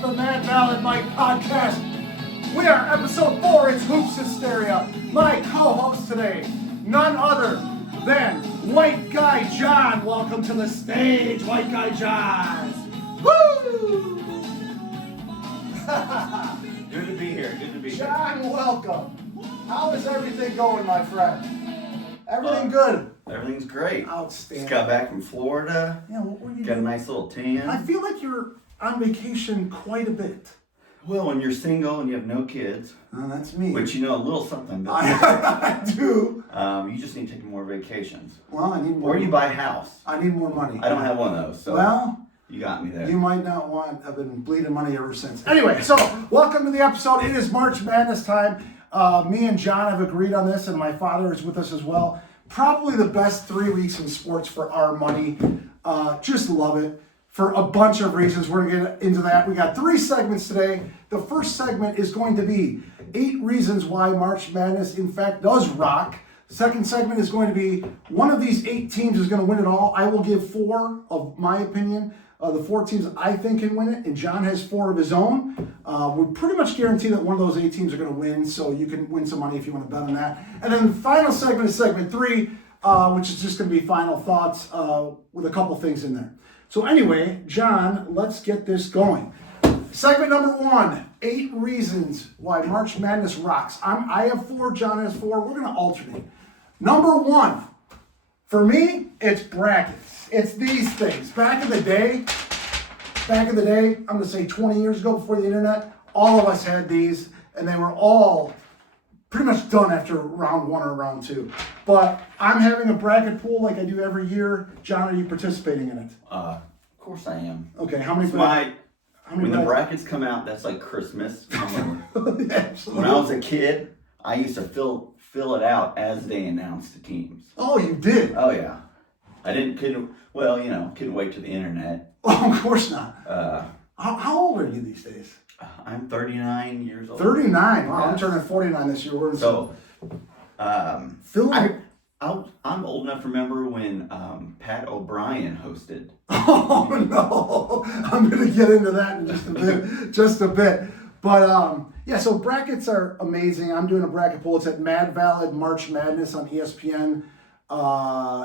the Mad Ballad Mike podcast. We are episode 4, it's Hoops Hysteria. My co-host today, none other than White Guy John. Welcome to the stage, White Guy John. Woo! Good to be here, John, welcome. How is everything going, my friend? Everything good? Everything's great. Outstanding. Just got back from Florida. Yeah, what were you Got a doing? nice little tan. I feel like you're on vacation quite a bit. Well, when you're single and you have no kids, That's me. which you know a little something about, I do. you just need to take more vacations. Well, I need more. Or you buy a house. I need more money. I don't have one of those, so Well, you got me there. you might not want. I've been bleeding money ever since. Anyway, so welcome to the episode. It is March Madness time. Me and John have agreed on this, and my father is with us as well. Probably the best 3 weeks in sports for our money. Just love it for a bunch of reasons. We're going to get into that. We got 3 segments today. The first segment is going to be 8 reasons why March Madness, in fact, does rock. The second segment is going to be one of these 8 teams is going to win it all. I will give 4 of my opinion. The 4 teams I think can win it, and John has 4 of his own. We pretty much guarantee that one of those 8 teams are going to win, so you can win some money if you want to bet on that. And then the final segment is segment 3, which is just going to be final thoughts with a couple things in there. So anyway, John, let's get this going. Segment number 1, 8 reasons why March Madness rocks. I have 4, John has 4. We're going to alternate. Number 1, for me, it's brackets. It's these things. Back in the day, I'm going to say 20 years ago before the internet, all of us had these, and they were all pretty much done after round 1 or round 2. But I'm having a bracket pool like I do every year. John, are you participating in it? Of course I am. Okay, how many? When the brackets come out, that's like Christmas. Absolutely. When I was a kid, I used to fill it out as they announced the teams. Oh, you did? Oh yeah. Couldn't wait till the internet. Oh, of course not. How old are you these days? I'm 39 years old. 39. Wow, I'm Yes. turning 49 this year. We're in So, Phil. I'm old enough to remember when Pat O'Brien hosted. Oh no, I'm going to get into that in just a bit. But yeah, so brackets are amazing. I'm doing a bracket pool. It's at Mad Ballad March Madness on ESPN.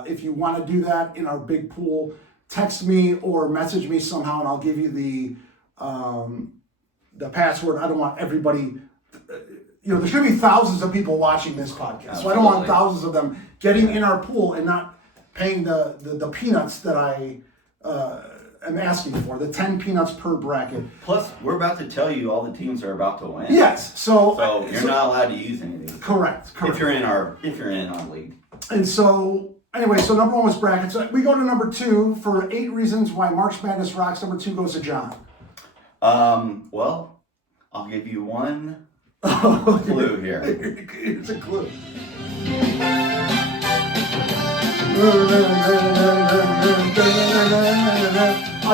If you want to do that in our big pool, text me or message me somehow, and I'll give you the password. I don't want everybody. There's going to be thousands of people watching this podcast, so I don't want thousands of them getting in our pool and not paying the peanuts that I am asking for, the 10 peanuts per bracket. Plus, we're about to tell you all the teams are about to win. Yes, so you're not allowed to use any of these. Correct. If you're in our league. And so, anyway, so number 1 was brackets. We go to number 2 for 8 reasons why March Madness rocks. Number 2 goes to John. Well, I'll give you one clue here. Here's a clue.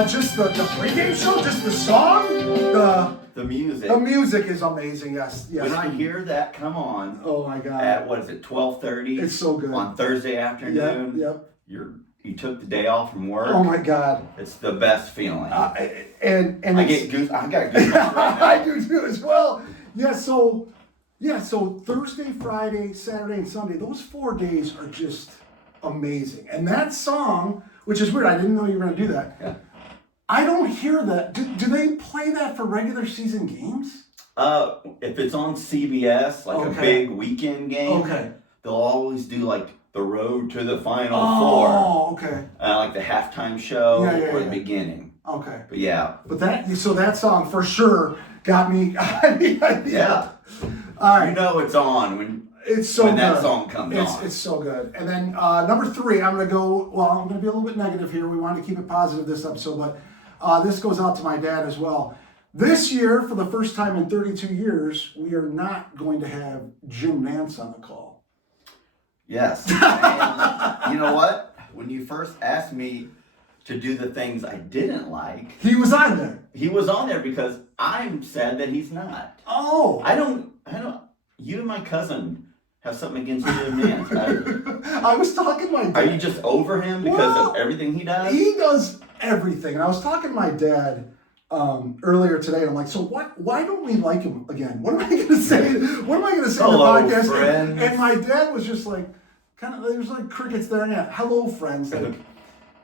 Just the pregame show, just the song, the music. The music is amazing. Yes. When I hear that come on, oh my God, at 12:30? It's so good on Thursday afternoon. Yep. You took the day off from work. Oh my God, it's the best feeling. And I got goosebumps right now. I do too as well. Yeah. So Thursday, Friday, Saturday, and Sunday, those 4 days are just amazing. And that song, which is weird, I didn't know you were going to do that. Yeah. I don't hear that. Do they play that for regular season games? If it's on CBS, like a big weekend game, they'll always do like the road to the Final Four. Oh, okay. Like the halftime show or the yeah. beginning. Okay. But yeah. But that song for sure got me. Yeah. All right. It's on when it's so when good. that song comes on. It's so good. And then number 3, I'm going to be a little bit negative here. We want to keep it positive this episode, but this goes out to my dad as well. This year, for the first time in 32 years, we are not going to have Jim Nantz on the call. Yes. And you know what? When you first asked me to do the things I didn't like, he was on there. He was on there because I'm sad that he's not. Oh. I don't. You and my cousin have something against Jim Nantz. I was talking to my dad. Are you just over him because of everything he does? He does everything. And I was talking to my dad earlier today, and I'm like, so why don't we like him again? What am I going to say? What am I going to say Hello, in the podcast? friends. And my dad was just like, there's like crickets there. Yeah, hello, friends. Like,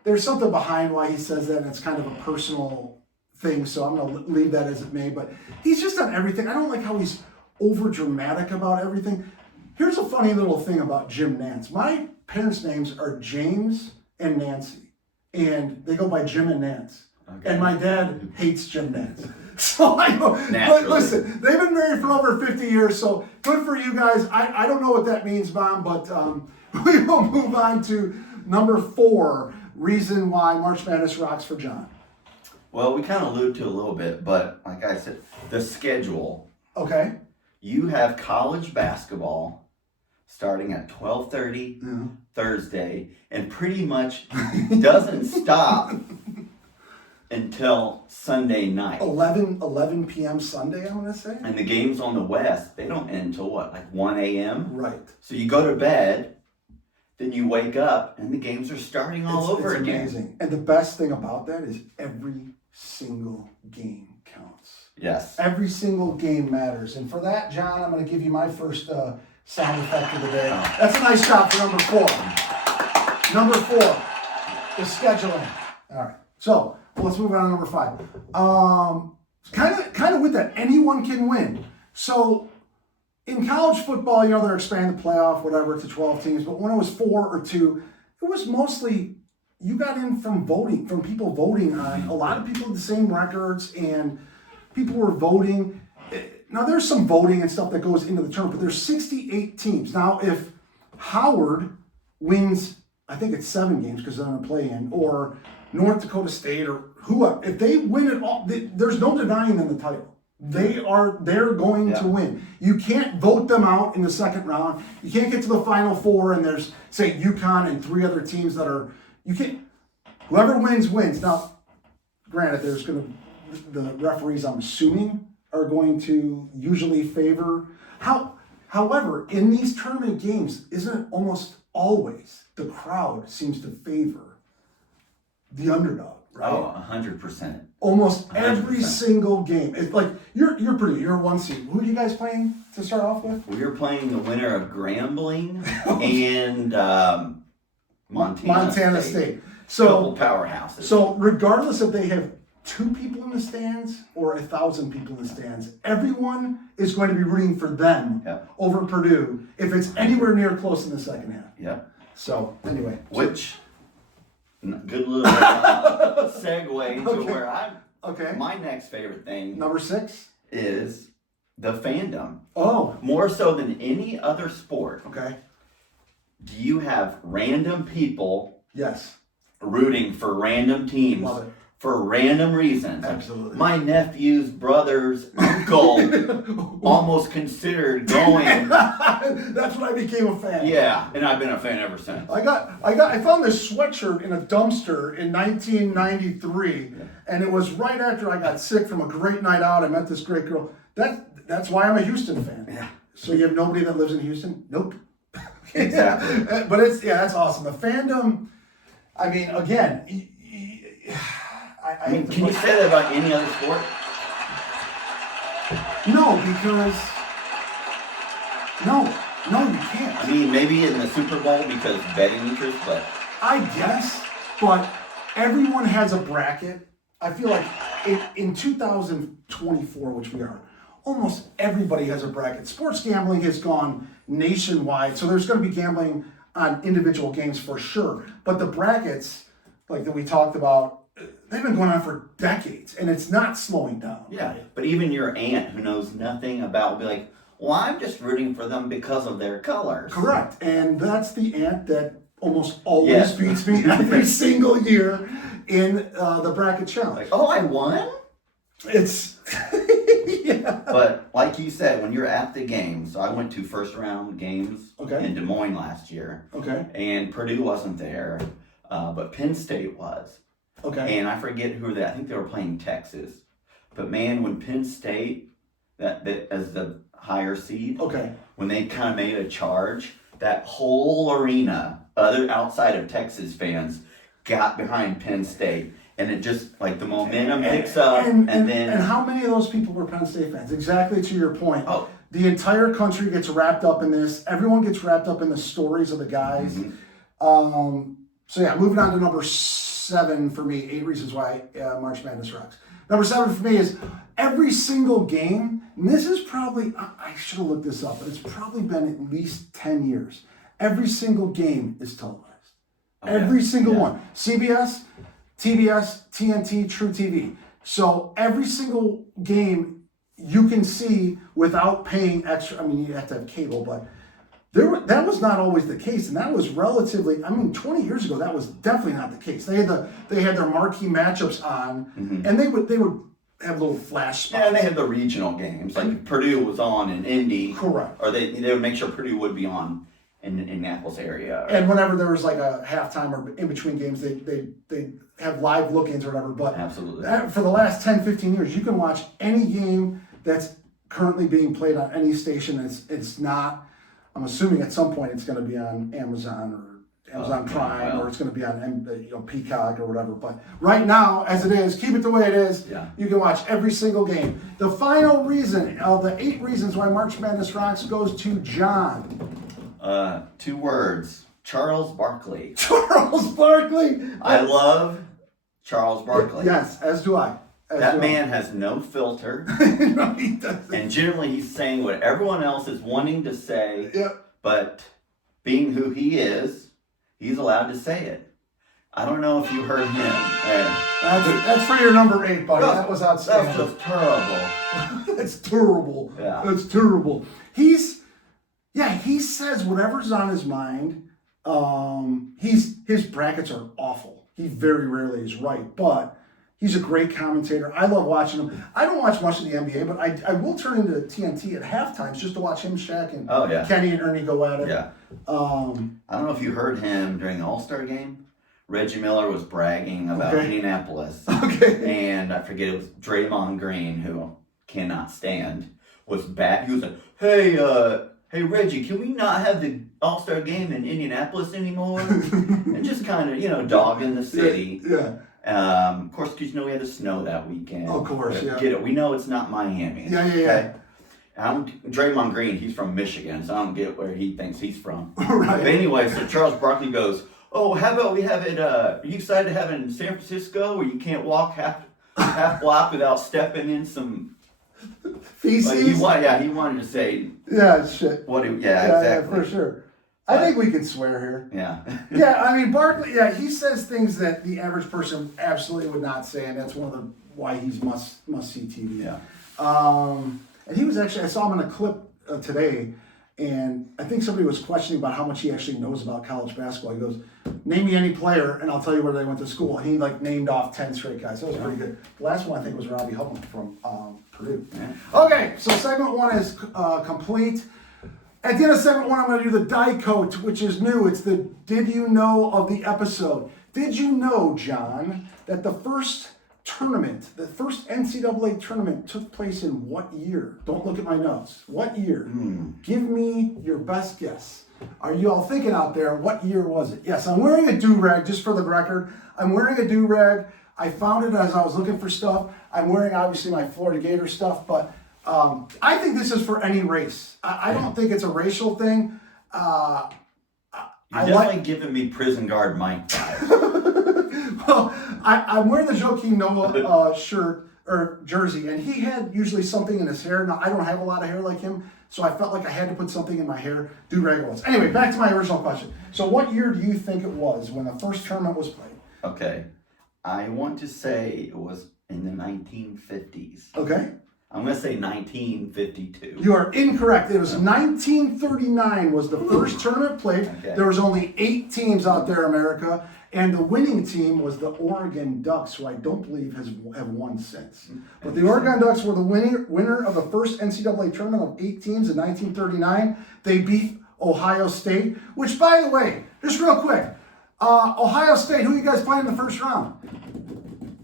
there's something behind why he says that, and it's kind of a personal thing, so I'm going to leave that as it may. But he's just on everything. I don't like how he's over dramatic about everything. Here's a funny little thing about Jim Nantz. My parents' names are James and Nancy, and they go by Jim and Nantz. Okay. And my dad hates Jim Nantz. So I know, but listen, they've been married for over 50 years, so good for you guys. I don't know what that means, Mom, but we will move on to number 4, reason why March Madness rocks for John. Well, we kind of alluded to it a little bit, but like I said, the schedule. Okay. You have college basketball starting at 12:30 Thursday, and pretty much doesn't stop until Sunday night. 11 p.m. Sunday, I'm going to say. And the games on the West, they don't end until what, like 1 a.m.? Right. So you go to bed, then you wake up, and the games are starting all over again. It's amazing. And the best thing about that is every single game counts. Yes. Every single game matters. And for that, John, I'm going to give you my first sound effect of the day. That's a nice job for number 4. Number 4, the scheduling. All right. So let's move on to number 5. Kind of with that, anyone can win. So in college football, they're expanding the playoff, whatever, to 12 teams. But when it was 4 or 2, it was mostly you got in from voting, from people voting on. A lot of people had the same records, and people were voting. Now, there's some voting and stuff that goes into the tournament, but there's 68 teams. Now, if Howard wins, I think it's 7 games because they're going to play in, or North Dakota State or whoever, if they win it all, there's no denying them the title. They're going to win. You can't vote them out in the second round. You can't get to the Final Four and there's, say, UConn and 3 other teams that are, you can't, whoever wins, wins. Now, granted, the referees, I'm assuming, are going to usually favor. However, in these tournament games, isn't it almost always the crowd seems to favor the underdog, right? Oh, 100%. Almost every single game. It's like you're a 1 seed. Who are you guys playing to start off with? We're playing the winner of Grambling and Montana State. So couple powerhouses. So regardless if they have 2 people in the stands or 1,000 people in the stands, everyone is going to be rooting for them over Purdue if it's anywhere near close in the second half. Yeah. So anyway, good little segue into where I'm. Okay. My next favorite thing. Number 6 is the fandom. Oh. More so than any other sport. Okay. Do you have random people? Yes. Rooting for random teams. Love it. For random reasons. Absolutely. My nephew's brother's uncle almost considered going. That's when I became a fan. Yeah, and I've been a fan ever since. I found this sweatshirt in a dumpster in 1993, and it was right after I got sick from a great night out. I met this great girl. That's why I'm a Houston fan. Yeah. So you have nobody that lives in Houston? Nope. Exactly. But that's awesome. The fandom. I mean, again. I mean, can you say that about any other sport? No, because no, you can't. I mean, maybe in the Super Bowl because betting interest, but I guess, but everyone has a bracket. I feel like in 2024, which we are, almost everybody has a bracket. Sports gambling has gone nationwide, so there's going to be gambling on individual games for sure. But the brackets, like that we talked about, they've been going on for decades, and it's not slowing down. Yeah, but even your aunt who knows nothing about will be like, well, I'm just rooting for them because of their colors. Correct, and that's the aunt that almost always beats me every single year in the bracket challenge. Like, oh, I won? It's, yeah. But like you said, when you're at the game, so I went to first round games in Des Moines last year. Okay. And Purdue wasn't there, but Penn State was. Okay. And I forget who I think they were playing Texas. But man, when Penn State, that as the higher seed, when they kind of made a charge, that whole arena, other outside of Texas fans, got behind Penn State. and it just, like, the momentum picks up, and how many of those people were Penn State fans? Exactly to your point. Oh. The entire country gets wrapped up in this. Everyone gets wrapped up in the stories of the guys. Mm-hmm. So yeah, moving on to number 7 for me, 8 reasons why March Madness rocks. Number 7 for me is every single game, and this is probably, I should have looked this up, but it's probably been at least 10 years. Every single game is televised. Every single one. CBS, TBS, TNT, True TV. So every single game you can see without paying extra. I mean, you have to have cable, but that was not always the case, and that was relatively. I mean, 20 years ago, that was definitely not the case. They had their marquee matchups on, and they would have little flash spots. Yeah, and they had the regional games, like Purdue was on in Indy. Correct. Or they would make sure Purdue would be on in Indianapolis area. And whenever there was like a halftime or in between games, they have live look-ins or whatever. But absolutely, for the last 10, 15 years, you can watch any game that's currently being played on any station. It's not. I'm assuming at some point it's going to be on Amazon or Amazon Prime, or it's going to be on Peacock or whatever. But right now, as it is, keep it the way it is. Yeah. You can watch every single game. The final reason, the 8 reasons why March Madness rocks, goes to John. 2 words. Charles Barkley. Charles Barkley. I love Charles Barkley. Yes, as do I. That man has no filter. No, he doesn't. And generally he's saying what everyone else is wanting to say. Yep. But being who he is, he's allowed to say it. I don't know if you heard him. That's for your number 8, buddy. That was outstanding. That's just terrible. That's terrible. Yeah. That's terrible. He says whatever's on his mind. His brackets are awful. He very rarely is right, but he's a great commentator. I love watching him. I don't watch much of the NBA, but I will turn into TNT at halftimes just to watch him, Shaq, and Kenny and Ernie go at it. Yeah. I don't know if you heard him during the All-Star game. Reggie Miller was bragging about Indianapolis. Okay. And I forget, it was Draymond Green, who cannot stand, was back. He was like, hey Reggie, can we not have the All-Star game in Indianapolis anymore? And just kind of, dogging the city. Yeah. Of course, because we had the snow that weekend. Of course, yeah. Get it? We know it's not Miami. Yeah. Okay? Draymond Green, he's from Michigan, so I don't get where he thinks he's from. Right. But anyway, so Charles Barkley goes, oh, how about we have it, are you excited to have it in San Francisco where you can't walk half block without stepping in some feces? He wanted to say. Yeah, shit. Exactly. Yeah, for sure. I think we can swear here. Yeah. Yeah, I mean, Barkley, he says things that the average person absolutely would not say, and that's one of the why he's must-see TV. Yeah. And he was actually, I saw him in a clip today, and I think somebody was questioning about how much he actually knows about college basketball. He goes, name me any player, and I'll tell you where they went to school. And he, named off 10 straight guys. That was pretty good. The last one, I think, was Robbie Hubbard from Purdue. Yeah. Okay, so segment 1 is complete. At the end of segment 1, I'm going to do the die coat, which is new. It's the Did You Know of the episode. Did you know, John, that the first NCAA tournament took place in what year? Don't look at my notes. What year? Give me your best guess. Are you all thinking out there, what year was it? Yes, I'm wearing a do-rag, just for the record. I'm wearing a do-rag. I found it as I was looking for stuff. I'm wearing, obviously, my Florida Gator stuff, but I think this is for any race. I don't think it's a racial thing. You're definitely giving me prison guard Mike vibes. Well, I'm wearing the Joakim Noah shirt or jersey, and he had usually something in his hair. Now, I don't have a lot of hair like him, so I felt like I had to put something in my hair. Do-rag was. Anyway, back to my original question. So what year do you think it was when the first tournament was played? Okay. I want to say it was in the 1950s. Okay. I'm going to say 1952. You are incorrect. It was 1939 was the first tournament played. Okay. There was only 8 teams out there, America. And the winning team was the Oregon Ducks, who I don't believe have won since. But the Oregon Ducks were the winner of the first NCAA tournament of 8 teams in 1939. They beat Ohio State, which, by the way, just real quick, Ohio State, who are you guys playing in the first round?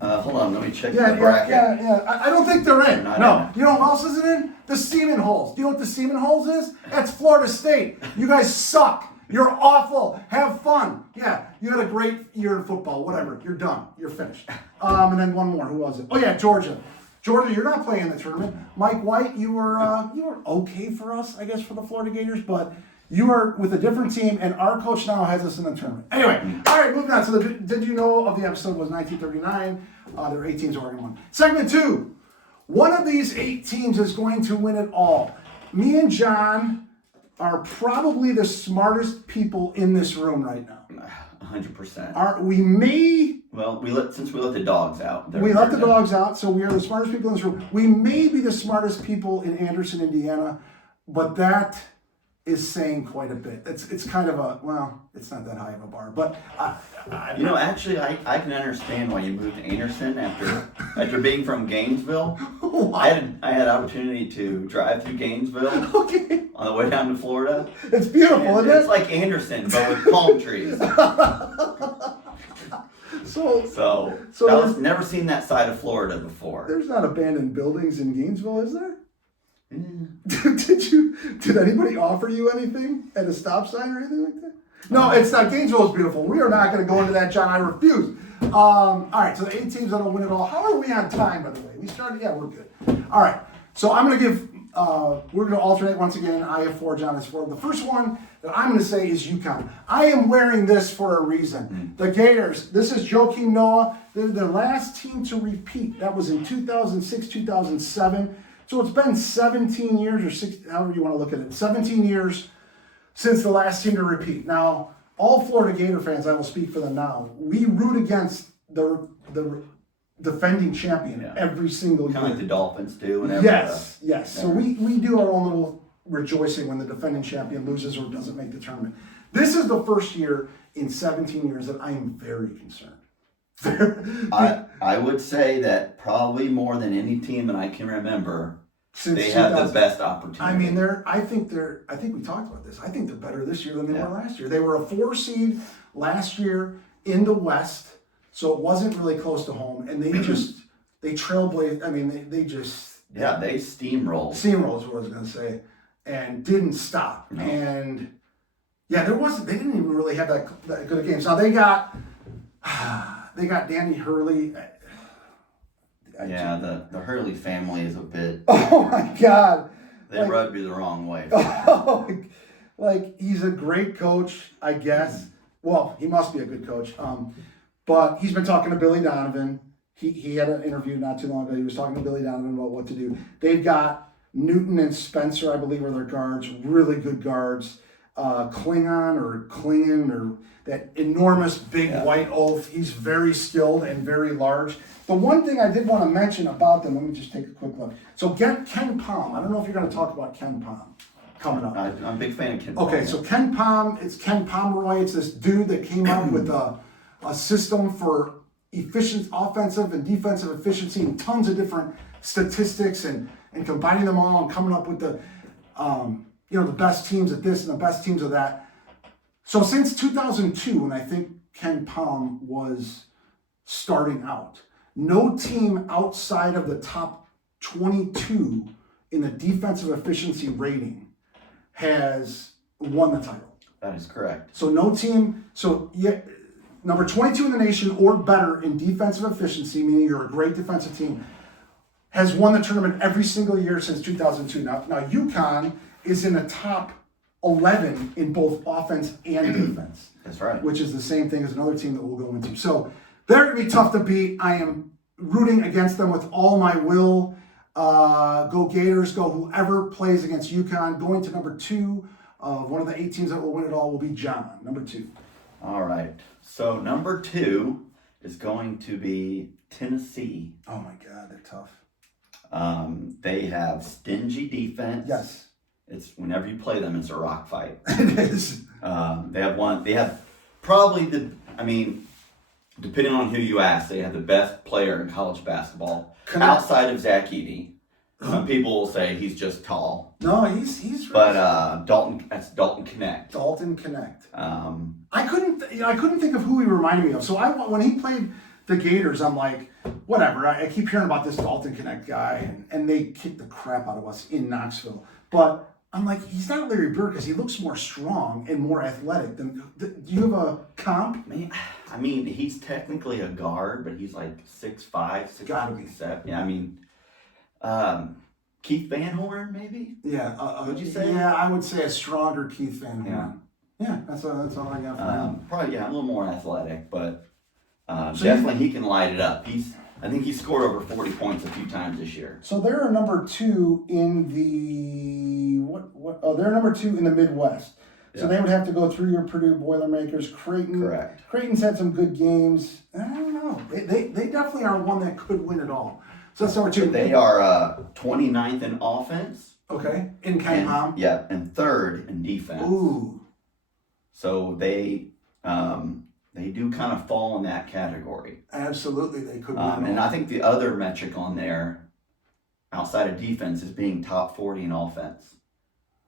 Hold on, let me check the bracket. Yeah. I don't think they're in. No. You know who else isn't in? The Seaman Holes. Do you know what the Seaman Holes is? That's Florida State. You guys suck. You're awful. Have fun. Yeah, you had a great year in football. Whatever. You're done. You're finished. And then one more. Who was it? Oh yeah, Georgia. Georgia, you're not playing the tournament. Mike White, you were okay for us, I guess, for the Florida Gators, but you are with a different team, and our coach now has us in the tournament. Anyway, all right, moving on. So the Did You Know of the episode was 1939. There were 8 teams, Oregon won. Segment 2. One of these 8 teams is going to win it all. Me and John are probably the smartest people in this room right now. 100%. We may... Well, since we let the dogs out. We let the dogs out, so we are the smartest people in this room. We may be the smartest people in Anderson, Indiana, but that is saying quite a bit. It's kind of it's not that high of a bar, but actually, I can understand why you moved to Anderson after being from Gainesville. I had opportunity to drive through Gainesville on the way down to Florida. It's beautiful, isn't it? It's like Anderson, but with palm trees. So I've never seen that side of Florida before. There's not abandoned buildings in Gainesville, is there? Did anybody offer you anything at a stop sign or anything like that? No, it's not. Gainesville is beautiful. We are not going to go into that, John. I refuse. All right, so the 8 teams that'll win it all. How are we on time, by the way? We started, yeah, we're good. All right, so I'm going to give, we're going to alternate once again. I have 4, John has 4. The first one that I'm going to say is UConn. I am wearing this for a reason. The Gators, this is Joakim Noah. They're the last team to repeat. That was in 2006, 2007. So it's been 17 years, or 6, however you want to look at it, 17 years since the last team to repeat. Now, all Florida Gator fans, I will speak for them now, we root against the defending champion every single year. Kind of like the Dolphins do. Whenever yes. So we do our own little rejoicing when the defending champion loses or doesn't make the tournament. This is the first year in 17 years that I am very concerned. I would say that probably more than any team that I can remember, since they have the best opportunity. I mean, I think we talked about this. I think they're better this year than they were last year. They were a 4 seed last year in the West, so it wasn't really close to home, and they trailblazed. I mean, they just they steamrolled. Steamrolled is what I was going to say, and didn't stop. No. And they didn't even really have that good of games. Now they got Danny Hurley. The Hurley family is a bit. Oh my God! They rubbed you the wrong way. He's a great coach, I guess. Well, he must be a good coach. But he's been talking to Billy Donovan. He had an interview not too long ago. He was talking to Billy Donovan about what to do. They've got Newton and Spencer, I believe, are their guards. Really good guards. Klingen or that enormous big white oaf. He's very skilled and very large. The one thing I did want to mention about them, let me just take a quick look. So get Ken Palm. I don't know if you're going to talk about Ken Palm coming up. I'm a big fan of Ken Palm. Okay, so Ken Palm, it's Ken Pomeroy. It's this dude that came up with a system for offensive and defensive efficiency and tons of different statistics and combining them all and coming up with the best teams at this and the best teams of that. So since 2002, when I think Ken Palm was starting out, no team outside of the top 22 in the defensive efficiency rating has won the title. That is correct. So no team, number 22 in the nation or better in defensive efficiency, meaning you're a great defensive team, has won the tournament every single year since 2002. Now UConn is in the top 11 in both offense and defense. That's right. Which is the same thing as another team that we'll go into. So they're going to be tough to beat. I am rooting against them with all my will. Go Gators, go whoever plays against UConn. Going to number 2 of one of the 8 teams that will win it all will be John, number 2. All right. So number 2 is going to be Tennessee. Oh my God, they're tough. They have stingy defense. Yes. It's whenever you play them, it's a rock fight. It is. They have probably depending on who you ask, they have the best player in college basketball outside of Zach Edey. Some people will say he's just tall. No, he's. But that's Dalton Connect. Dalton Connect. I couldn't think of who he reminded me of. So when he played the Gators, I'm like, whatever. I keep hearing about this Dalton Connect guy, and they kicked the crap out of us in Knoxville. But I'm like, he's not Larry Bird because he looks more strong and more athletic than. Do you have a comp? I mean, he's technically a guard, but he's like 6'5", 6'7". Gotta be. Yeah, I mean, Keith Van Horn, maybe? Yeah. Would you say? Yeah, I would say a stronger Keith Van Horn. Yeah, that's all I got for him. Probably, a little more athletic, but definitely he can light it up. I think he scored over 40 points a few times this year. So they're number 2 in the they're number 2 in the Midwest. So they would have to go through your Purdue Boilermakers. Creighton. Correct. Creighton's had some good games. I don't know. They definitely are one that could win it all. So that's number 2. They are 29th in offense. Okay. In KenPom. Yeah, and 3rd in defense. Ooh. So they do kind of fall in that category. Absolutely, they could win. And I think the other metric on there, outside of defense, is being top 40 in offense.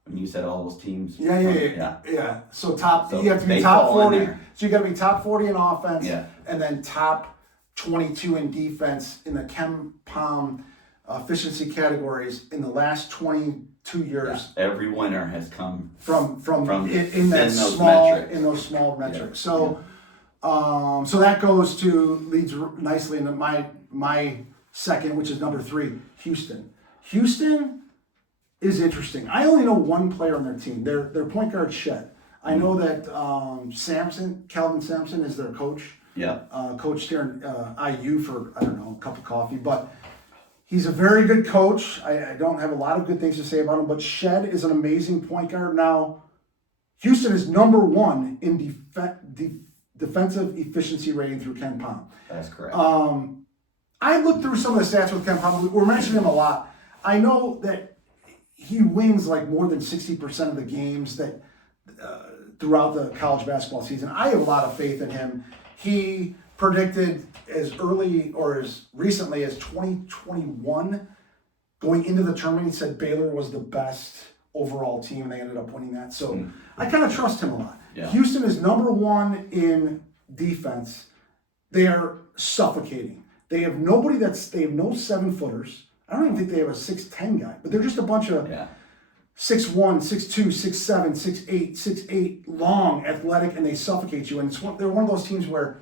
When you said all those teams. Yeah. So you have to be they top fall 40. in there. So you got to be top 40 in offense. Yeah. And then top 22 in defense in the KenPom efficiency categories in the last 22 years. Yeah. Every winner has come from in those small metrics. So. So that leads nicely into my second, which is number 3, Houston. Houston is interesting. I only know one player on their team. Their point guard Shed. I know that Calvin Sampson is their coach. Yeah. Coached here in IU for, I don't know, a cup of coffee, but he's a very good coach. I don't have a lot of good things to say about him, but Shed is an amazing point guard. Now, Houston is number 1 in defensive efficiency rating through KenPom. That's correct. I looked through some of the stats with KenPom. We're mentioning him a lot. I know that he wins like more than 60% of the games that throughout the college basketball season. I have a lot of faith in him. He predicted as early or as recently as 2021 going into the tournament. He said Baylor was the best overall team, and they ended up winning that. So I kind of trust him a lot. Yeah. Houston is number 1 in defense. They are suffocating. They have no 7-footers. I don't even think they have a 6'10" guy, but they're just a bunch of 6'1", 6'2", 6'7", 6'8", 6'8", long, athletic, and they suffocate you. And they're one of those teams where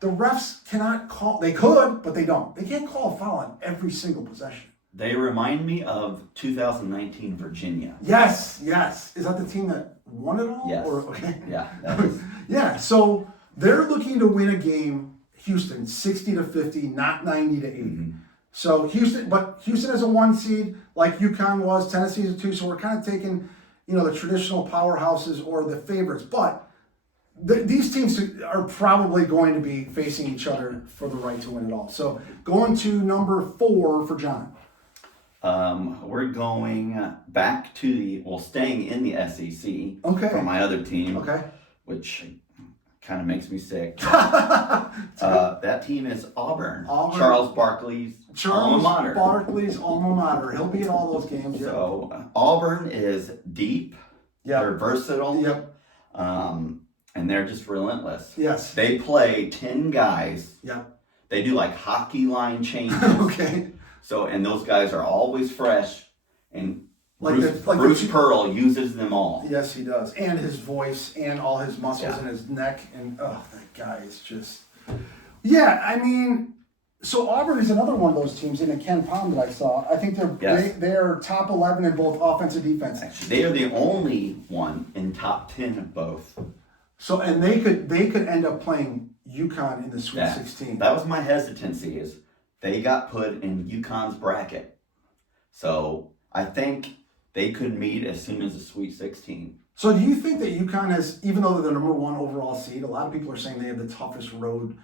the refs cannot call. They could, but they don't. They can't call a foul on every single possession. They remind me of 2019 Virginia. Yes. Is that the team that won it all? Yes. Okay. Yeah. Yeah. So they're looking to win a game. Houston 60-50, not 90-80. Mm-hmm. So Houston is a 1 seed, like UConn was. Tennessee is a 2. So we're kind of taking, the traditional powerhouses or the favorites, but these teams are probably going to be facing each other for the right to win it all. So going to number 4 for John. We're going back to staying in the SEC. Okay. For my other team. Okay. Which kind of makes me sick. That team is Auburn. Charles Barkley's alma mater. Barkley's alma mater. He'll be at all those games. So Auburn is deep. Yep. They're versatile. Yep. And they're just relentless. Yes. They play 10 guys. Yep. They do like hockey line changes. Okay. So, and those guys are always fresh, and Bruce Pearl uses them all. Yes, he does. And his voice and all his muscles in his neck. And, that guy is just... Yeah, I mean... So Auburn is another one of those teams in the KenPom that I saw. I think they're top 11 in both offense and defense. Actually, they are the only one in top 10 of both. So, and they could end up playing UConn in the Sweet 16. That was my hesitancy, is they got put in UConn's bracket. So I think they could meet as soon as the Sweet 16. So do you think that UConn has, even though they're the number 1 overall seed, a lot of people are saying they have the toughest road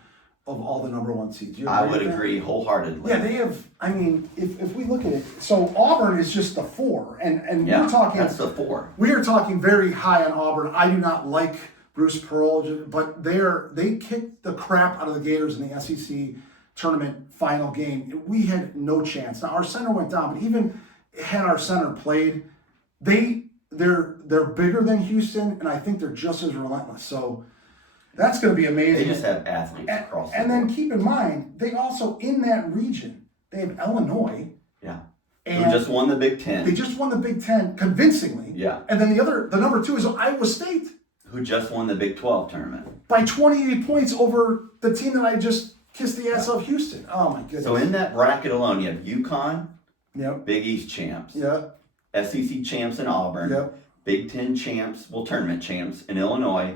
of all the number 1 seeds? I would agree wholeheartedly. Yeah, they have. I mean, if we look at it, so Auburn is just the 4, and we're talking. That's the 4. We are talking very high on Auburn. I do not like Bruce Pearl, but they kicked the crap out of the Gators in the SEC tournament final game. We had no chance. Now our center went down, but even had our center played, they're bigger than Houston, and I think they're just as relentless. So that's going to be amazing. They just have athletes across the board. And then keep in mind, they also, in that region, they have Illinois. Yeah. And who just won the Big Ten. They just won the Big Ten convincingly. Yeah. And then the number 2 is Iowa State. Who just won the Big 12 tournament. By 28 points over the team that I just kissed the ass of, Houston. Oh, my goodness. So in that bracket alone, you have UConn, Yep. Big East champs, Yep. SEC champs in Auburn, Yep. Big Ten champs, tournament champs in Illinois,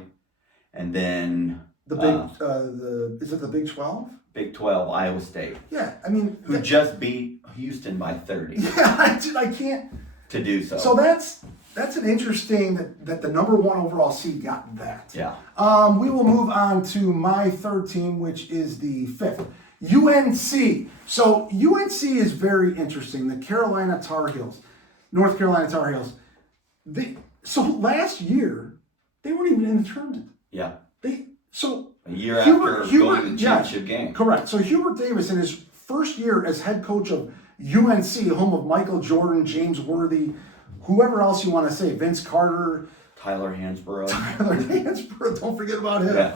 and then The big, is it the Big 12? Big 12, Iowa State. Yeah, I mean. Who just beat Houston by 30 Yeah, I can't. to do so. So that's an interesting that the number 1 overall seed got that. Yeah. We will move on to my third team, which is the 5th. UNC. So UNC is very interesting. The North Carolina Tar Heels. So last year, they weren't even in the tournament. Yeah. A year Hubert, after going to the championship game. Correct. So Hubert Davis, in his first year as head coach of UNC, home of Michael Jordan, James Worthy, whoever else you want to say, Vince Carter, Tyler Hansborough. Don't forget about him.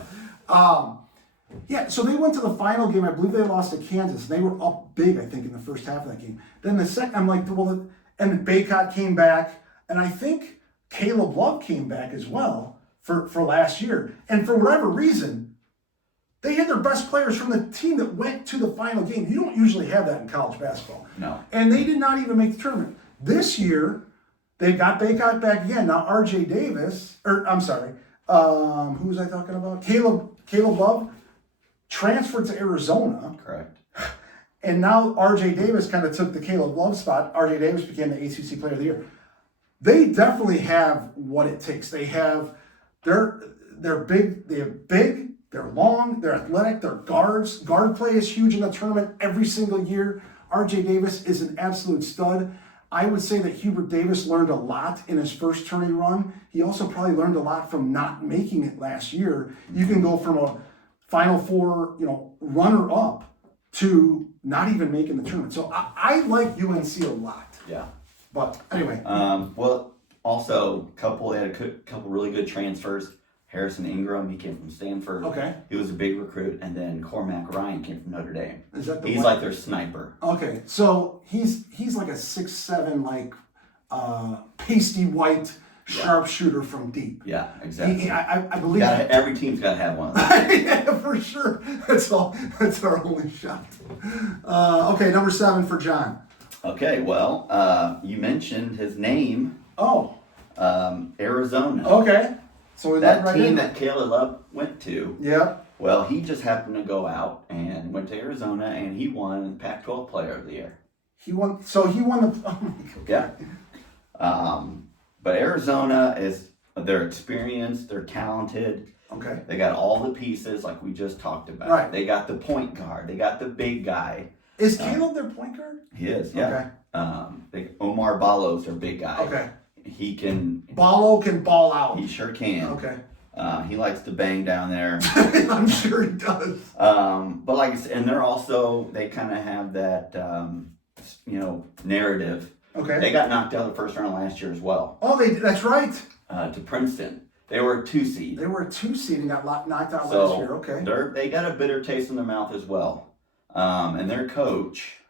Yeah. So they went to the final game. I believe they lost to Kansas. They were up big, I think, in the first half of that game. Then the second, I'm like, well, and Baycott came back, and I think Caleb Love came back as well for last year. And for whatever reason, they had their best players from the team that went to the final game. You don't usually have that in college basketball. No. And they did not even make the tournament. This year, they got Baycott back again. Now, RJ Davis, who was I talking about? Caleb Love transferred to Arizona. Correct. And now RJ Davis kind of took the Caleb Love spot. RJ Davis became the ACC Player of the Year. They definitely have what it takes. They're big, they're long, they're athletic, they're guards. Guard play is huge in the tournament every single year. RJ Davis is an absolute stud. I would say that Hubert Davis learned a lot in his first tourney run. He also probably learned a lot from not making it last year. You can go from a Final Four, runner-up to not even making the tournament. So I like UNC a lot. Yeah. But anyway. Well, also, they had a couple really good transfers. Harrison Ingram, he came from Stanford. Okay. He was a big recruit. And then Cormac Ryan came from Notre Dame. Is that He's like their sniper. Okay. So he's like a 6'7", pasty white sharpshooter from deep. Yeah, exactly. I believe every team's got to have one of those. Yeah, for sure. That's our only shot. Okay, number 7 for John. Okay, well, you mentioned his name. Oh. Arizona. Okay. So that team that Caleb Love went to. Yeah. Well, he just happened to go out and went to Arizona, and he won Pac-12 Player of the Year. He won the. Oh my God. Yeah. But Arizona they're experienced, they're talented. Okay. They got all the pieces like we just talked about. Right. They got the point guard. They got the big guy. Is Caleb their point guard? He is, yeah. Okay. Omar Ballo's their big guy. Okay. He can. Ballo can ball out. He sure can. Okay. He likes to bang down there. I'm sure he does. But like I said, and they kind of have that, narrative. Okay. They got knocked out of the first round last year as well. Oh, that's right. To Princeton. They were a 2 seed. They were a 2 seed and got knocked out last year. Okay. They got a bitter taste in their mouth as well. And their coach,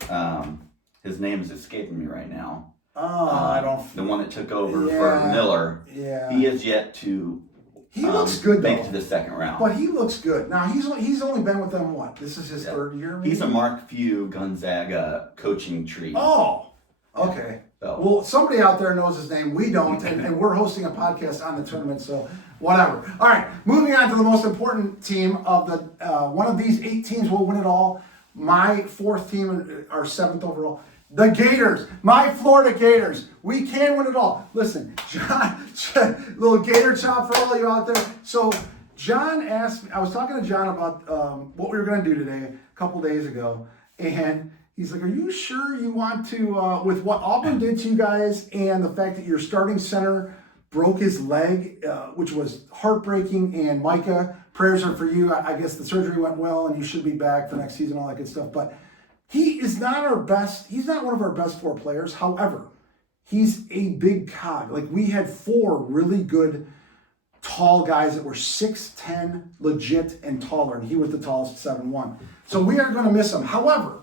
his name is escaping me right now. I don't. The one that took over for Miller. Yeah. He is yet to. He looks good make though. it to the second round. But he looks good. Now he's only been with them what? This is his third year. Maybe? He's a Mark Few Gonzaga coaching tree. Oh. Okay. So. Well, somebody out there knows his name. We don't, and we're hosting a podcast on the tournament, so whatever. All right, moving on to the most important team of the one of these 8 teams will win it all. My 4th team, our 7th overall, the Gators. My Florida Gators. We can win it all. Listen, John, little Gator chop for all you out there. So John asked me. I was talking to John about what we were going to do today a couple days ago, and he's like, are you sure you want to, with what Auburn did to you guys and the fact that your starting center broke his leg, which was heartbreaking, and Micah, prayers are for you. I guess the surgery went well and you should be back for next season, all that good stuff. But he is not he's not one of our best 4 players. However, he's a big cog. Like, we had 4 really good tall guys that were 6'10", legit, and taller, and he was the tallest, 7'1". So we are going to miss him. However,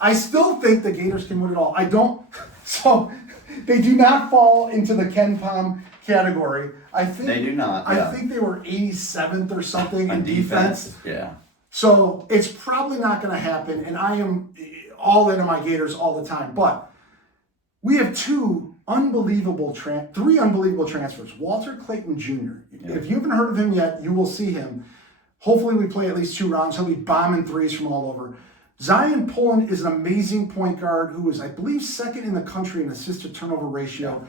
I still think the Gators can win it all. I don't. So they do not fall into the Ken Pom category. I think They do not. I think they were 87th or something in defense. Yeah. So it's probably not going to happen, and I am all into my Gators all the time. But we have three unbelievable transfers. Walter Clayton Jr. Yeah. If you haven't heard of him yet, you will see him. Hopefully we play at least 2 rounds. He'll be bombing threes from all over. Zion Pullen is an amazing point guard who is, I believe, second in the country in assist-to-turnover ratio.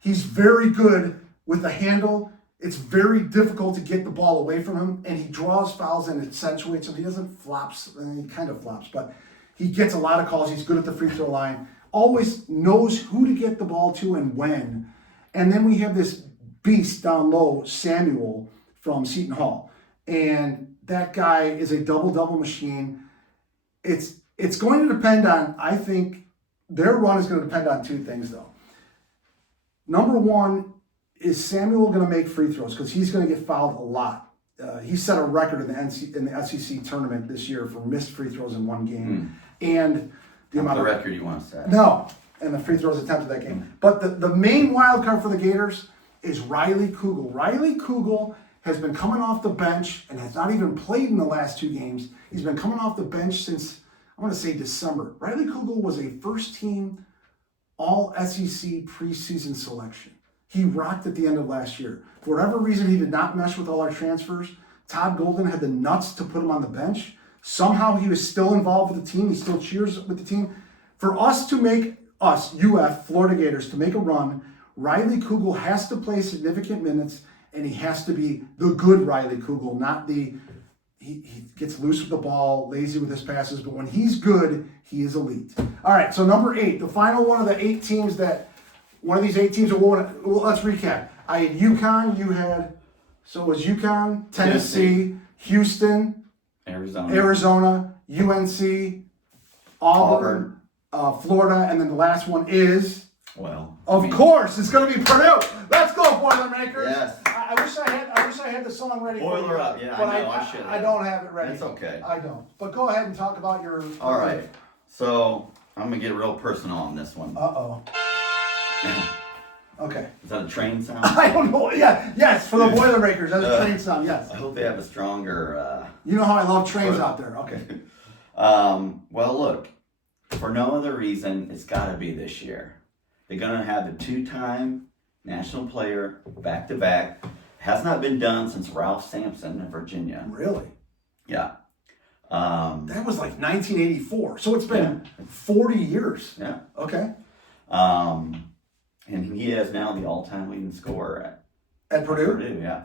He's very good with the handle. It's very difficult to get the ball away from him, and he draws fouls and accentuates them. He doesn't flops, and he kind of flops, but he gets a lot of calls. He's good at the free throw line. Always knows who to get the ball to and when. And then we have this beast down low, Samuel from Seton Hall. And that guy is a double-double machine. It's going to depend on, I think, their run is going to depend on 2 things, though. Number one, is Samuel going to make free throws? Because he's going to get fouled a lot. He set a record in the SEC tournament this year for missed free throws in one game. And the amount of record you want to set. No, and the free throws attempted that game. But the main wild card for the Gators is Riley Kugel. Riley Kugel has been coming off the bench and has not even played in the last 2 games. He's been coming off the bench since, I want to say, December. Riley Kugel was a first-team All-SEC preseason selection. He rocked at the end of last year. For whatever reason, he did not mesh with all our transfers. Todd Golden had the nuts to put him on the bench. Somehow he was still involved with the team. He still cheers with the team. For us to make, UF, Florida Gators, to make a run, Riley Kugel has to play significant minutes, and he has to be the good Riley Kugel, not the, he gets loose with the ball, lazy with his passes, but when he's good, he is elite. All right, so number 8, the final one of the 8 teams that, one of these 8 teams, let's recap. I had UConn, so it was UConn, Tennessee, Houston, Arizona, UNC, Auburn, Florida, and then the last one is, of course, it's going to be Purdue. Let's go, Boilermakers. Yes. I wish I had the song ready. Boiler up, yeah, but I know, I should. I don't have it ready. That's okay. I don't. But go ahead and talk about your. All right. So I'm gonna get real personal on this one. Okay. Is that a train sound? I don't know. Yeah. Yes, for the Boilermakers, that's a train sound. Yes. I hope they have a stronger. You know how I love trains out there. Okay. Well, look. For no other reason, it's got to be this year. They're gonna have a 2-time national player back-to-back. Has not been done since Ralph Sampson in Virginia. Really? Yeah. That was like 1984. So it's been 40 years. Yeah. Okay. And he is now the all-time leading scorer at Purdue. Purdue, yeah.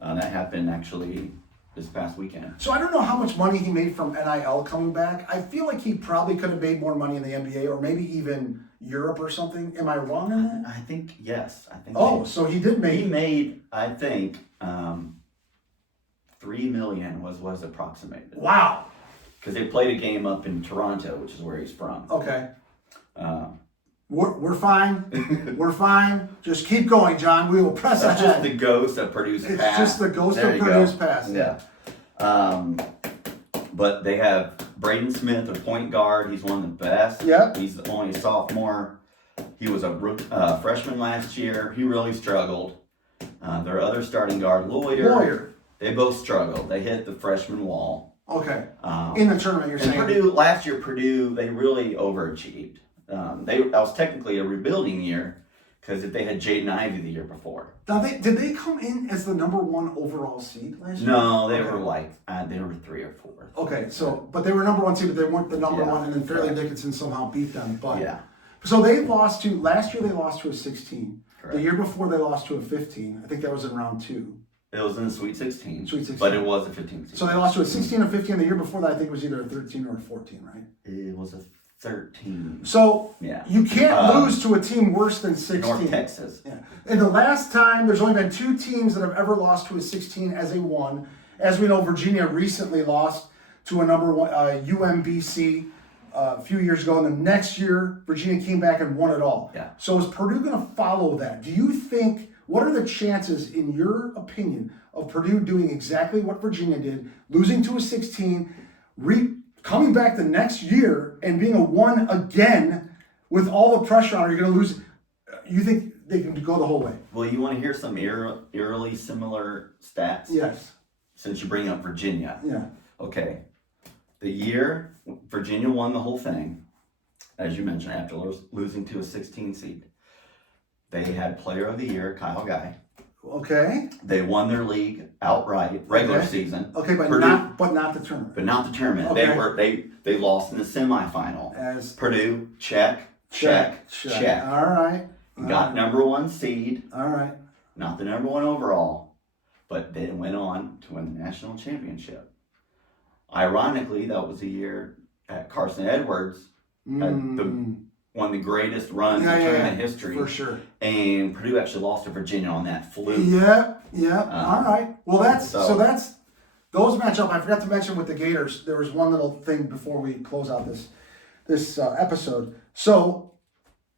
That happened actually this past weekend. So I don't know how much money he made from NIL coming back. I feel like he probably could have made more money in the NBA or maybe even Europe or something. Am I wrong on that? I think yes. So he did make. He made, I think, $3 million was approximated. Wow. Because they played a game up in Toronto, which is where he's from. Okay. We're fine. We're fine. Just keep going, John. We will press ahead. That's just the ghost of Purdue's past. It's just the ghost of Purdue's past. Yeah. But they have Braden Smith, a point guard. He's one of the best. Yeah. He's only a sophomore. He was a freshman last year. He really struggled. Their other starting guard, Lawyer. They both struggled. They hit the freshman wall. Okay. In the tournament, you're saying? Last year, Purdue, they really overachieved. That was technically a rebuilding year because if they had Jaden Ivey the year before. Now, did they come in as the number 1 overall seed last year? No, they were they were 3 or 4. Okay, but they were number 1 seed, but they weren't the number 1, and then Fairleigh Dickinson somehow beat them. But yeah. So they lost to, last year they lost to a 16. Correct. The year before they lost to a 15. I think that was in round 2. It was in the Sweet 16. Sweet 16. But it was a 15 seed. So they lost to a 16 or 15. The year before that, I think it was either a 13 or a 14, right? It was a 13. So yeah. You can't lose to a team worse than 16. North Texas. Yeah. And the last time, there's only been 2 teams that have ever lost to a 16 as a 1. As we know, Virginia recently lost to a number 1 UMBC a few years ago, and the next year Virginia came back and won it all. Yeah. So is Purdue going to follow that? Do you think? What are the chances, in your opinion, of Purdue doing exactly what Virginia did, losing to a 16, coming back the next year and being a 1 again with all the pressure on, are you going to lose? You think they can go the whole way? Well, you want to hear some eerily similar stats? Yes. Since you bring up Virginia. Yeah. Okay. The year Virginia won the whole thing, as you mentioned, after losing to a 16 seed, they had Player of the Year, Kyle Guy. Okay. They won their league outright, regular season. Okay, but Purdue, not the tournament. But not the tournament. Okay. They lost in the semifinal. As Purdue, check. All right. Got number 1 seed. All right. Not the number 1 overall, but they went on to win the national championship. Ironically, that was the year that Carson Edwards won the greatest run in tournament history. For sure. And Purdue actually lost to Virginia on that fluke. Yeah. All right. Well, that's those match up. I forgot to mention with the Gators. There was one little thing before we close out this episode. So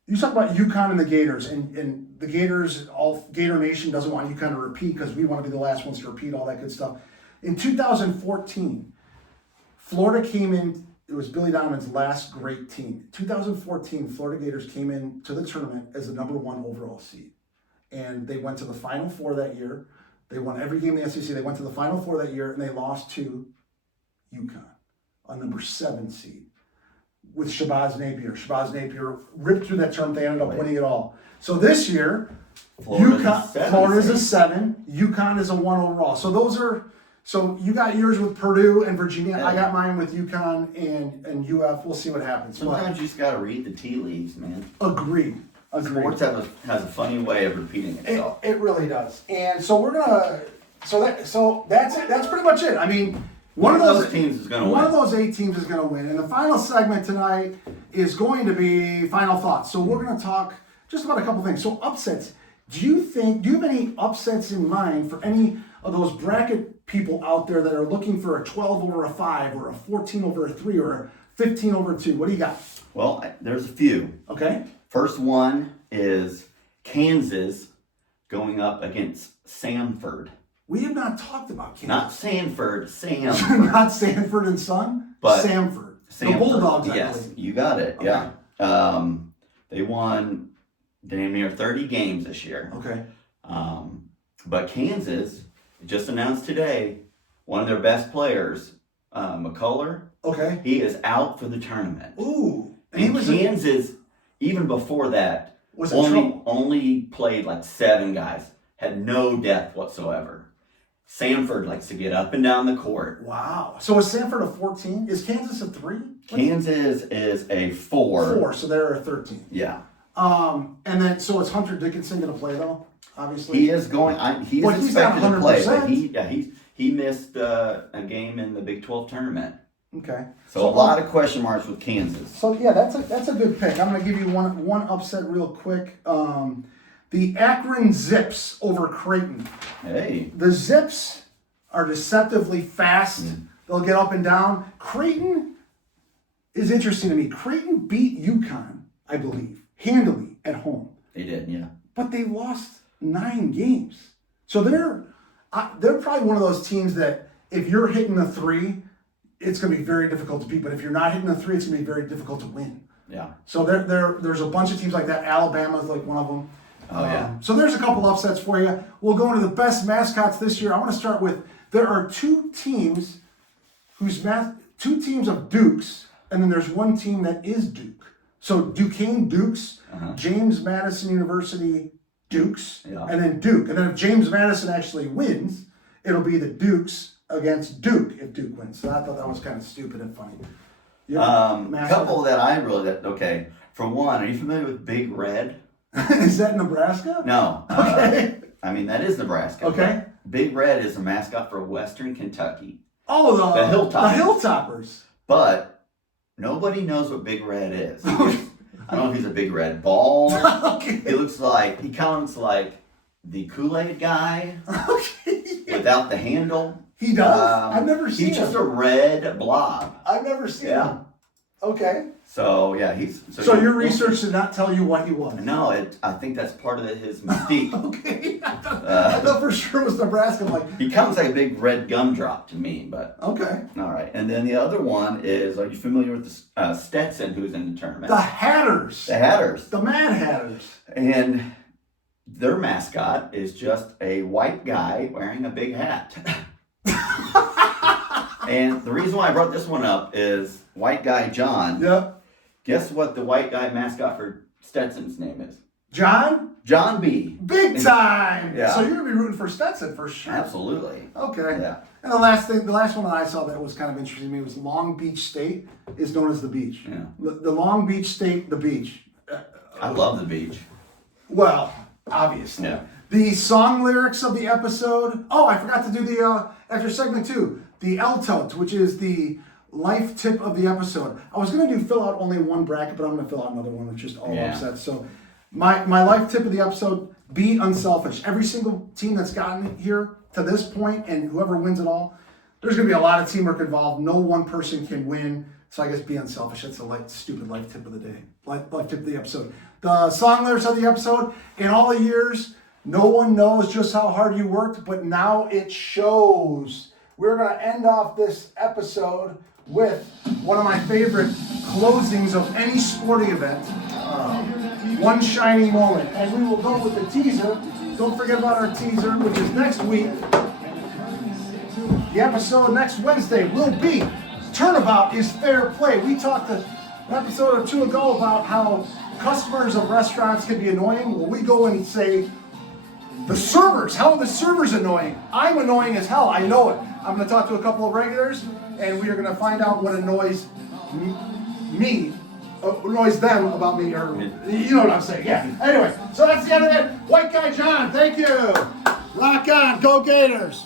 you talk about UConn and the Gators, and the Gators, all Gator Nation doesn't want UConn to repeat because we want to be the last ones to repeat, all that good stuff. In 2014, Florida came in. It was Billy Donovan's last great team. 2014, Florida Gators came in to the tournament as the number 1 overall seed. And they went to the Final Four that year. They won every game in the SEC. They went to the Final Four that year, and they lost to UConn, a number 7 seed, with Shabazz Napier. Shabazz Napier ripped through that tournament. They ended up winning it all. So this year, Florida's a 7. UConn is a 1 overall. So those are... So you got yours with Purdue and Virginia. Yeah. I got mine with UConn and UF. We'll see what happens. Sometimes you just got to read the tea leaves, man. Agreed. Sports has a funny way of repeating itself. It really does. And so we're gonna. So that's it. That's pretty much it. I mean, one of those teams is going to win. One of those 8 teams is going to win. And the final segment tonight is going to be final thoughts. So we're going to talk just about a couple things. So upsets. Do you have any upsets in mind for any of those bracket people out there that are looking for a 12 over a 5 or a 14 over a 3 or a 15 over a 2? What do you got? Well, there's a few. Okay. First one is Kansas going up against Samford. We have not talked about Kansas. Not Sanford, Sam. Not Sanford and Son, but Samford. The Bulldogs, I yes, believe. you got it. Okay. Yeah. They won damn near 30 games this year. Okay. But Kansas just announced today one of their best players, McCullough. Okay. He is out for the tournament. Ooh. And Kansas, even before that, was only played like 7 guys. Had no depth whatsoever. Samford likes to get up and down the court. Wow. So is Samford a 14? Is Kansas a 3? Kansas is a 4. 4, so they're a 13. Yeah. And then, so is Hunter Dickinson going to play though? Obviously. He is going. He is expected to play, but he missed a game in the Big 12 tournament. Okay. So a lot of question marks with Kansas. So yeah, that's a good pick. I'm going to give you one upset real quick. The Akron Zips over Creighton. Hey. The Zips are deceptively fast. They'll get up and down. Creighton is interesting to me. Creighton beat UConn, I believe, handily at home. They did, yeah. But they lost 9 games. So they're probably one of those teams that if you're hitting the 3, it's going to be very difficult to beat. But if you're not hitting the 3, it's going to be very difficult to win. Yeah. So there's a bunch of teams like that. Alabama's like one of them. Oh, yeah. So there's a couple upsets for you. We'll go into the best mascots this year. I want to start with, there are 2 teams of Dukes, and then there's one team that is Duke. So Duquesne Dukes, James Madison University Dukes, and then Duke. And then if James Madison actually wins, it'll be the Dukes against Duke if Duke wins. So I thought that was kind of stupid and funny. A couple that I really, okay. For one, are you familiar with Big Red? Is that Nebraska? No. Okay. I mean, that is Nebraska. Okay. Big Red is a mascot for Western Kentucky. Oh, the Hilltoppers. The Hilltoppers. But nobody knows what Big Red is. I don't know if he's a big red ball. Okay. He kind of looks like the Kool-Aid guy without the handle. He does? I've never seen him. He's just a red blob. I've never seen him. Okay. So, yeah, So your research did not tell you what he was? No, I think that's part of his mystique. Okay. I thought for sure it was Nebraska. I'm like, He comes like a big red gumdrop to me, but okay. all right. And then the other one is, are you familiar with the Stetson, who's in the tournament? The Hatters. The Hatters. The Mad Hatters. And their mascot is just a white guy wearing a big hat. And the reason why I brought this one up is white guy John. Yep. Guess what the white guy mascot for Stetson's name is? John? John B. Big time. Yeah. So you're gonna be rooting for Stetson for sure. Absolutely. Okay. Yeah. And the last one that I saw that was kind of interesting to me was Long Beach State is known as the beach. Yeah. The Long Beach State, the beach. I love the beach. Well, obviously. Yeah. The song lyrics of the episode. Oh, I forgot to do the after segment 2. The El Tote, which is the life tip of the episode. I was gonna fill out only one bracket, but I'm gonna fill out another one, which is all upset. So my life tip of the episode: be unselfish. Every single team that's gotten here to this point, and whoever wins it all, there's gonna be a lot of teamwork involved. No one person can win. So I guess be unselfish. That's a stupid life tip of the day. Life tip of the episode. The song lyrics of the episode. In all the years, no one knows just how hard you worked, but now it shows. We're going to end off this episode with one of my favorite closings of any sporting event. One shining moment. And we will go with the teaser. Don't forget about our teaser, which is next week. The episode next Wednesday will be Turnabout is Fair Play. We talked an episode or 2 ago about how customers of restaurants can be annoying. Well, we go and say, the servers, how are the servers annoying? I'm annoying as hell, I know it. I'm going to talk to a couple of regulars, and we are going to find out what annoys annoys them about me, or you know what I'm saying, yeah. Anyway, so that's the end of it. White Guy John, thank you. Rock on, go Gators.